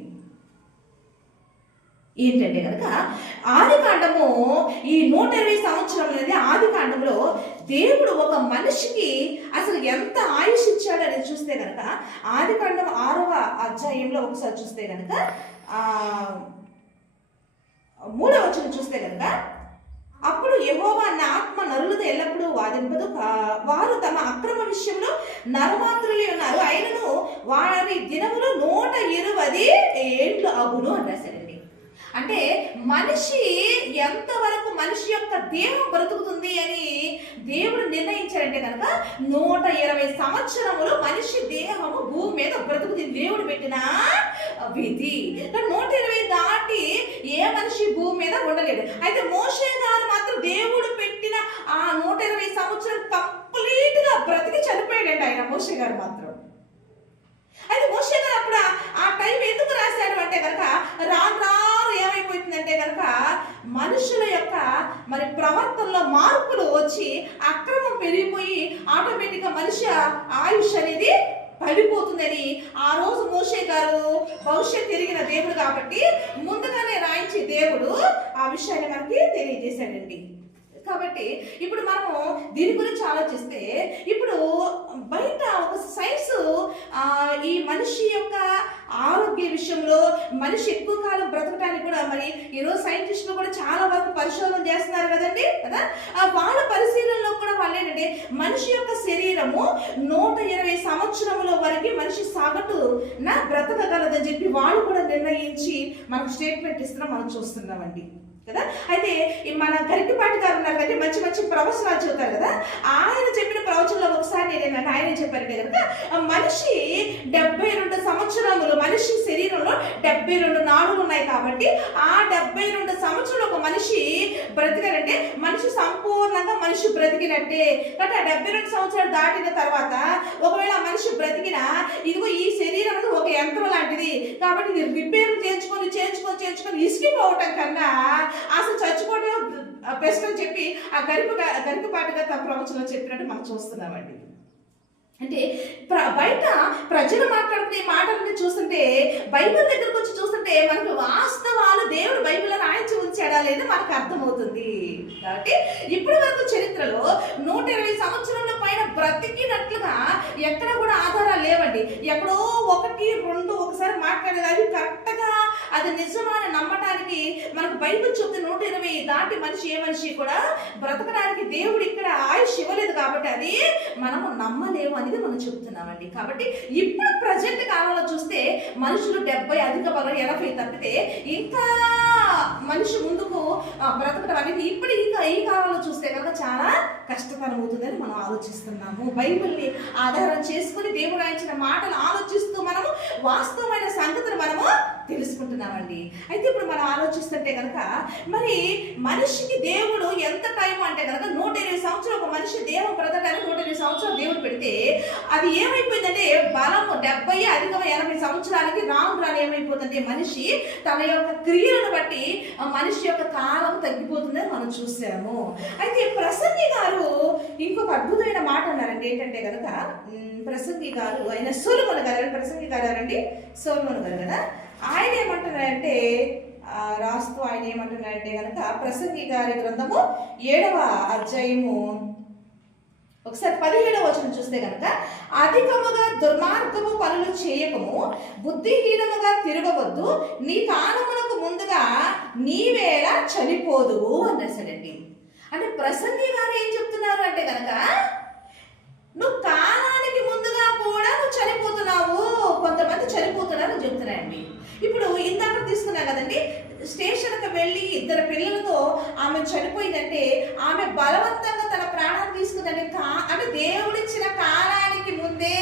ఏంటంటే కనుక ఆది కాండము ఈ 120 సంవత్సరాలు అనేది ఆది కాండంలో దేవుడు ఒక మనిషికి అసలు ఎంత ఆయుష్ ఇచ్చాడు అనేది చూస్తే కనుక ఆది కాండం 6వ అధ్యాయంలో ఒకసారి చూస్తే కనుక 3వ వచనం చూస్తే కనుక అప్పుడు యెహోవా నా ఆత్మ నరులతో ఎల్లప్పుడూ వాదింపదు, వారు తమ అక్రమ విషయంలో నరమాత్రులే ఉన్నారు, అయినను వారి దినములు 120 ఏండ్లు అగును అని రాశారండి. అంటే మనిషి ఎంతవరకు మనిషి యొక్క దేహం బ్రతుకుతుంది అని దేవుడు నిర్ణయించాడంటే కనుక 120 సంవత్సరములు మనిషి దేహము భూమి మీద బ్రతుకుతుంది. దేవుడు పెట్టిన విధి. 120 దాటి ఏ మనిషి భూమి మీద ఉండలేడు. అయితే మోషే గారు మాత్రం దేవుడు పెట్టిన ఆ 120 సంవత్సరాలు కంప్లీట్ గా బ్రతికి చనిపోయాడండి ఆయన మోషే గారు మాత్రం. అయితే మోషే గారు అప్పుడు ఆ టైం ఎందుకు రాశాడు అంటే కనుక రాను ఏమైపోతుందంటే కనుక మనుషుల యొక్క మరి ప్రవర్తనలో మార్పులు వచ్చి అక్రమం పెరిగిపోయి ఆటోమేటిక్ గా మనిషి ఆయుష్ అనేది పడిపోతుందని ఆ రోజు మోషే గారు భవిష్యత్ తిరిగిన దేవుడు కాబట్టి ముందుగానే రాయించి దేవుడు ఆ విషయాన్ని మనకి తెలియజేశాడండి. కాబట్టి ఇప్పుడు మనము దీని గురించి ఆలోచిస్తే ఇప్పుడు బయట ఒక సైన్స్ ఈ మనిషి యొక్క ఆరోగ్య విషయంలో మనిషి ఎక్కువ కాలం బ్రతకడానికి కూడా మరి ఈరోజు సైంటిస్టులు కూడా చాలా వరకు పరిశోధన చేస్తున్నారు కదండి కదా. వాళ్ళ పరిశీలనలో కూడా వాళ్ళు ఏంటంటే మనిషి యొక్క శరీరము 120 సంవత్సరముల వరకు మనిషి సగటు బ్రతకగలదని చెప్పి వాళ్ళు కూడా నిర్ణయించి మనకు స్టేట్మెంట్ ఇస్తున్నాం, మనం చూస్తున్నామండి కదా. అయితే మన గరికపాటి గారు ఉన్నారు కదా, మంచి మంచి ప్రవచనాలు చెబుతారు కదా. ఆయన చెప్పిన ప్రవచనంలో ఒకసారి నేను ఆయన చెప్పారంటే కనుక మనిషి 72 సంవత్సరములు మనిషి శరీరంలో 72 నాడులు ఉన్నాయి కాబట్టి ఆ 72 సంవత్సరాలు ఒక మనిషి బ్రతికారంటే మనిషి సంపూర్ణంగా మనిషి బ్రతికినట్టే. కాబట్టి ఆ 72 సంవత్సరాలు దాటిన తర్వాత ఒకవేళ ఆ మనిషి బ్రతికిన ఇదిగో ఈ శరీరం ఒక యంత్రం లాంటిది కాబట్టి ఇది రిపేర్ చేయించుకొని ఇసిగిపోవటం కన్నా అసలు చచ్చిపోవడం బెస్ట్ అని చెప్పి ఆ గరికపాటిగా తమ ప్రవచనంలో చెప్పినట్టు మనం చూస్తున్నామండి. అంటే బయట ప్రజలు మాట్లాడుకునే మాటలని చూస్తుంటే బైబిల్ దగ్గరకు వచ్చి చూస్తుంటే మనకు వాస్తవాలు దేవుడు బైబిల్లో రాయించి ఉంచాడా లేదా మనకు అర్థమవుతుంది. కాబట్టి ఇప్పటి వరకు చరిత్రలో 120 సంవత్సరాల పైన బ్రతికినట్లుగా ఎక్కడ కూడా ఆధారాలు లేవండి. ఎక్కడో 1, 2 ఒకసారి మాట్లాడేది అది కరెక్ట్గా అది నిజమని నమ్మటానికి మనకు బైబిల్ చెప్తే 120 దాటి మనిషి ఏ మనిషి కూడా బ్రతకడానికి దేవుడు ఇక్కడ ఆయుష్ ఇవ్వలేదు కాబట్టి అది మనము నమ్మలేము అనేది మనం చెప్తున్నామండి. కాబట్టి ఇప్పుడు ప్రజెంట్ కాలంలో చూస్తే మనుషులు 70 అధిక బలం 80 తప్పితే ఇంకా మనిషి ముందుకు బ్రతకడం అనేది ఇప్పుడు ఇంకా ఈ కాలంలో చూస్తే కనుక చాలా కష్టతరం అవుతుందని మనం ఆలోచిస్తున్నాము. బైబిల్ని ఆధారం చేసుకుని దేవుడు ఆయన మాటలు ఆలోచిస్తూ మనము వాస్తవమైన సంగతులు మనము తెలుసుకుంటున్నామండి. అయితే ఇప్పుడు మనం ఆలోచిస్తుంటే కనుక మరి మనిషికి దేవుడు ఎంత టైం అంటే కనుక 120 సంవత్సరాలు ఒక మనిషి దేహం బ్రతకడానికి 120 సంవత్సరాలు దేవుడు పెడితే అది ఏమైపోయిందంటే బలము 70 అధికం 80 సంవత్సరాలకి రాను ఏమైపోతుందంటే మనిషి తన యొక్క క్రియలను బట్టి మనిషి యొక్క కాలం తగ్గిపోతుందని మనం చూసాము. అయితే ప్రసంగి గారు ఇంకొక అద్భుతమైన మాట అన్నారండి. ఏంటంటే కనుక ప్రసంగి గారు ఆయన సొలొమోను గారు ప్రసంగి గారు అండి సొలొమోను గారు కదా, ఆయన ఏమంటున్నారంటే రాస్తూ ఆయన ఏమంటున్నారంటే కనుక ప్రసంగి గారి గ్రంథము 7వ అధ్యాయము ఒకసారి 17వ వచనం చూస్తే కనుక అధికముగా దుర్మార్గము పనులు చేయకము, బుద్ధిహీనముగా తిరగవద్దు, నీ కాలమునకు ముందుగా నీవేళ చనిపోదువు అని రాశాడండి. అంటే ప్రసంగి గారు ఏం చెప్తున్నారు అంటే కనుక నువ్వు కాలానికి ముందుగా కూడా నువ్వు చనిపోతున్నావు, కొంతమంది చనిపోతున్నారు అని చెప్తున్నాయండి. ఇప్పుడు ఇందాక తీసుకున్నా కదండి, స్టేషన్కి వెళ్ళి 2 పిల్లలతో ఆమె చనిపోయిందంటే ఆమె బలవంతంగా తన ప్రాణాన్ని తీసుకుందంటే అంటే దేవుడిచ్చిన కాలానికి ముందే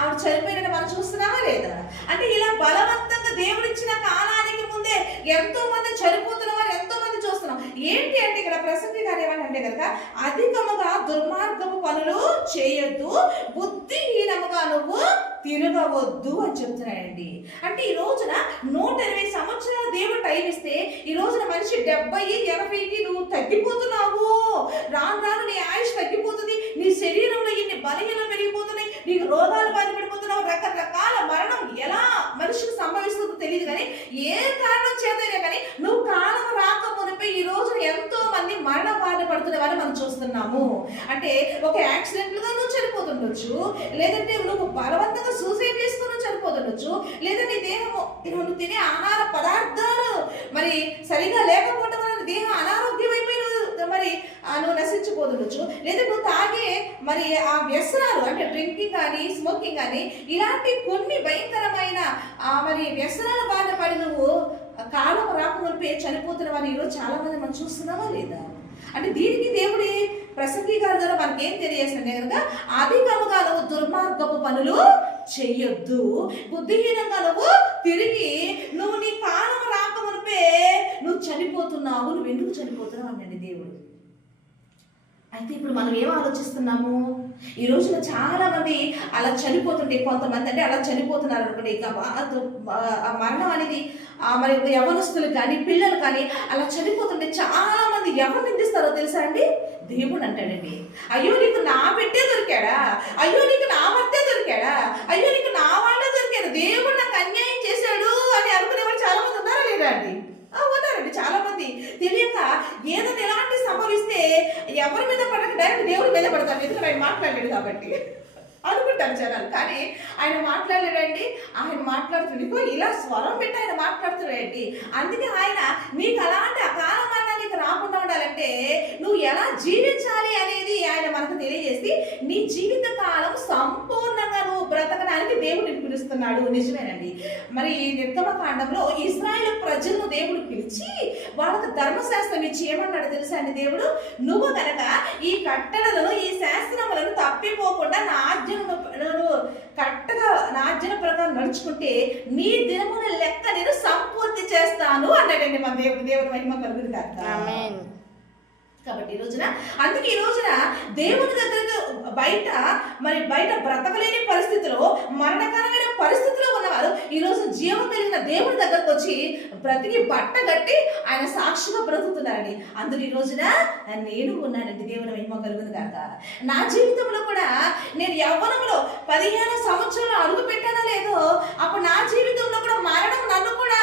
ఆమె చనిపోయినట్టు మనం చూస్తున్నామా లేదా? అంటే ఇలా బలవంతంగా దేవుడిచ్చిన కాలానికి ముందే ఎంతో మంది చనిపోతున్న వారు ఎంతో మంది చూస్తున్నాం. ఏంటి అంటే ఇక్కడ ప్రసంగి గారు ఏమంటే కనుక అధికముగా దుర్మార్గము పనులు చేయొద్దు, బుద్ధిహీనముగా నువ్వు తిరగవద్దు అని చెప్తున్నాయండి. అంటే ఈ రోజున 120 సంవత్సరాల దేవుడు టైం ఇస్తే ఈ రోజున మనిషి 70, 80కి నువ్వు తగ్గిపోతున్నావు. రాను నీ ఆయుష్ తగ్గిపోతుంది, నీ శరీరంలో ఇన్ని బలహీనలు పెరిగిపోతున్నాయి, నీకు రోగాలు బాధపడిపోతున్నావు, రకరకాల మరణం ఎలా మనిషికి సంభవిస్తుందో తెలియదు. కానీ ఏ కారణం చేతనే కానీ నువ్వు కాలం రాక మునిపై ఈ రోజున ఎంతో మంది మరణ బాధపడుతున్నవారు మనం చూస్తున్నాము. అంటే ఒక యాక్సిడెంట్లుగా నువ్వు చనిపోతుండొచ్చు, లేదంటే నువ్వు బలవంతంగా సూసైడ్ చేసుకుని చనిపోతుండొచ్చు, లేదా నీ దేహము నువ్వు తినే ఆహార పదార్థాలు మరి సరిగా లేకపోవడం వల్ల దేహం అనారోగ్యం అయిపోయి మరి నువ్వు నశించిపోతుండొచ్చు, లేదా నువ్వు తాగే మరి ఆ వ్యసనాలు అంటే డ్రింకింగ్ కానీ స్మోకింగ్ కానీ ఇలాంటి కొన్ని భయంకరమైన మరి వ్యసనాల బాధపడి నువ్వు కాలం రాకమునిపే చనిపోతున్న వారిని ఈరోజు చాలా మంది మనం చూస్తున్నామా లేదా? అంటే దీనికి దేవుడి ప్రసంగి గారి ద్వారా మనకి ఏం తెలియజేస్తుంది కనుక, అధికముగా నువ్వు దుర్మార్గపు పనులు చెయ్యొద్దు, బుద్ధిహీనంగా నువ్వు తిరిగి నువ్వు నీ కాలం రాకమునిపే నువ్వు చనిపోతున్నావు. నువ్వు ఎందుకు చనిపోతున్నావు అనండి దేవుడు. అయితే ఇప్పుడు మనం ఏం ఆలోచిస్తున్నాము? ఈ రోజున చాలా మంది అలా చనిపోతుంటే, కొంతమంది అంటే అలా చనిపోతున్నారు అనుకోండి. ఇక ఆ మరణం అనేది మరి యవనస్తులు కానీ పిల్లలు కానీ అలా చనిపోతుంటే చాలా మంది ఎవరు నిందిస్తారో తెలుసా అండి? దేవుడు అంటాడండి, అయ్యో నీకు నా బిడ్డే దొరికాడా, అయ్యో నీకు నా భర్తే దొరికాడా, అయ్యో నీకు నా వాళ్ళే దొరికాడు, దేవుడు నాకు అన్యాయం చేశాడు అని అనుకునేవాళ్ళు చాలా మంది ఉన్నారా లేదా అండి? ఉన్నారండి చాలా మంది. తెలియక ఏదైనా ఎలాంటి సంభవిస్తే ఎవరి మీద పడక డైరెక్ట్ దేవుడి మీద పడతాను, ఎందుకంటే ఆయన మాట్లాడలేడు కాబట్టి అనుకుంటారు జనాలు. కానీ ఆయన మాట్లాడలేడండి. ఆయన మాట్లాడుతుండే ఇలా స్వరం పెట్టి ఆయన మాట్లాడుతున్నాడండి. అందుకే ఆయన నీకు అలాంటి అకాల మరణాలు నీకు రాకుండా ఉండాలంటే నువ్వు ఎలా జీవించాలి అనేది ఆయన మనకు తెలియజేసి నీ జీవిత కాలం సంపూర్ణంగా నువ్వు బ్రతకడానికి దేవుడిని పిలుస్తున్నాడు. నిజమేనండి. మరి నిర్గమకాండంలో ఇశ్రాయేలు ప్రజలను దేవుడు పిలిచి వాళ్ళకు ధర్మశాస్త్రం ఇచ్చి ఏమన్నాడు తెలుసా అండి దేవుడు? నువ్వు కనుక ఈ కట్టడలను ఈ శాస్త్రములను తప్పిపోకుండా నా కరెక్ట్గా నా ఆజ్ఞల ప్రకారం నడుచుకుంటే నీ దినముల లెక్క నేను సంపూర్తి చేస్తాను అన్నాడండి మన దేవుని మహిమ కలుగును గాక. ఆమేన్. కాబట్టి ఈ రోజున అందుకే ఈ రోజున దేవుని దగ్గరకు బయట బ్రతకలేని పరిస్థితిలో, మరణకరమైన పరిస్థితిలో ఉన్నవారు ఈ రోజు జీవం కలిగిన దేవుని దగ్గరకు వచ్చి బ్రతికి బట్ట కట్టి ఆయన సాక్షిగా బ్రతుకుతున్నారండి. అందుకు ఈ రోజున నేను ఉన్నానండి. దేవుని మహిమ కలుగును గాక. నా జీవితంలో కూడా నేను యవ్వనంలో 15 సంవత్సరాలు అడుగు పెట్టానో లేదో, అప్పుడు నా జీవితంలో కూడా మరణం నన్ను కూడా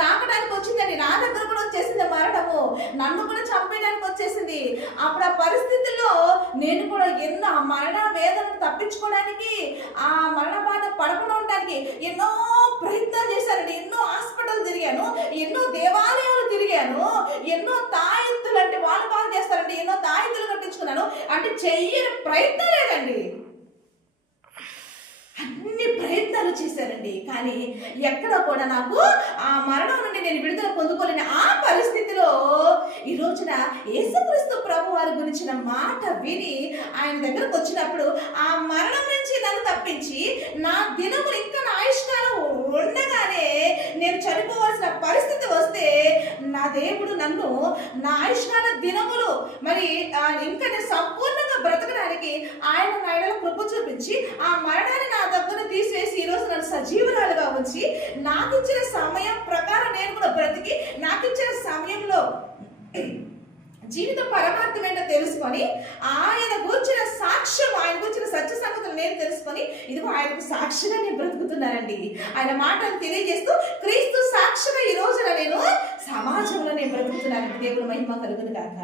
తాకడానికి వచ్చిందండి. నా దగ్గర కూడా వచ్చేసింది మరణము, నన్ను కూడా చంపేయడానికి వచ్చేసింది. అప్పుడు ఆ పరిస్థితుల్లో నేను కూడా ఎన్నో ఆ మరణ వేదనను తప్పించుకోవడానికి, ఆ మరణ బాధ పడకుండా ఉండడానికి ఎన్నో ప్రయత్నాలు చేశానండి. ఎన్నో హాస్పిటల్ తిరిగాను, ఎన్నో దేవాలయాలు తిరిగాను, ఎన్నో తాయెత్తులు అంటే వాళ్ళు బాగా చేస్తారండి, ఎన్నో తాయెత్తులు కట్టించుకున్నాను. అంటే చెయ్యని ప్రయత్నం లేదండి. అన్ని ప్రయత్నాలు చేశారండి. కానీ ఎక్కడ కూడా నాకు ఆ మరణం నుండి నేను విడుదల పొందుకోలేని ఆ పరిస్థితిలో ఈ రోజున యేసుక్రీస్తు ప్రభు వారి గురించిన మాట విని ఆయన దగ్గరకు వచ్చినప్పుడు ఆ మరణం నుంచి నన్ను తప్పించి నా దినములు ఇంకా నా ఆయుష్కాలం ఉండగానే నేను చనిపోవాల్సిన పరిస్థితి వస్తే నా దేవుడు నన్ను నా ఆయుష్కాల దినములు మరి ఇంకా నేను సంపూర్ణంగా బ్రతకడానికి ఆయన నాయనలో కృప చూపించి ఆ మరణాన్ని నా దగ్గర తీసివేసి ఈరోజు నన్ను సజీవురాలుగా ఉంచి నాకు ఇచ్చిన సమయం ప్రకారం నేను కూడా బ్రతికి నాకు ఇచ్చిన సమయంలో జీవిత పరమార్థం ఏంటో తెలుసుకొని ఆయన గురించిన సాక్ష్యం, ఆయన గురించిన సత్య సంగతులు నేను తెలుసుకొని ఇదిగో ఆయనకు సాక్షిగా నేను బ్రతుకుతున్నానండి. ఆయన మాటలు తెలియజేస్తూ క్రీస్తు సాక్షిగా ఈ రోజున నేను సమాజంలో నేను బ్రతుకుతున్నాను. దేవుని మహిమ కలుగును గాక.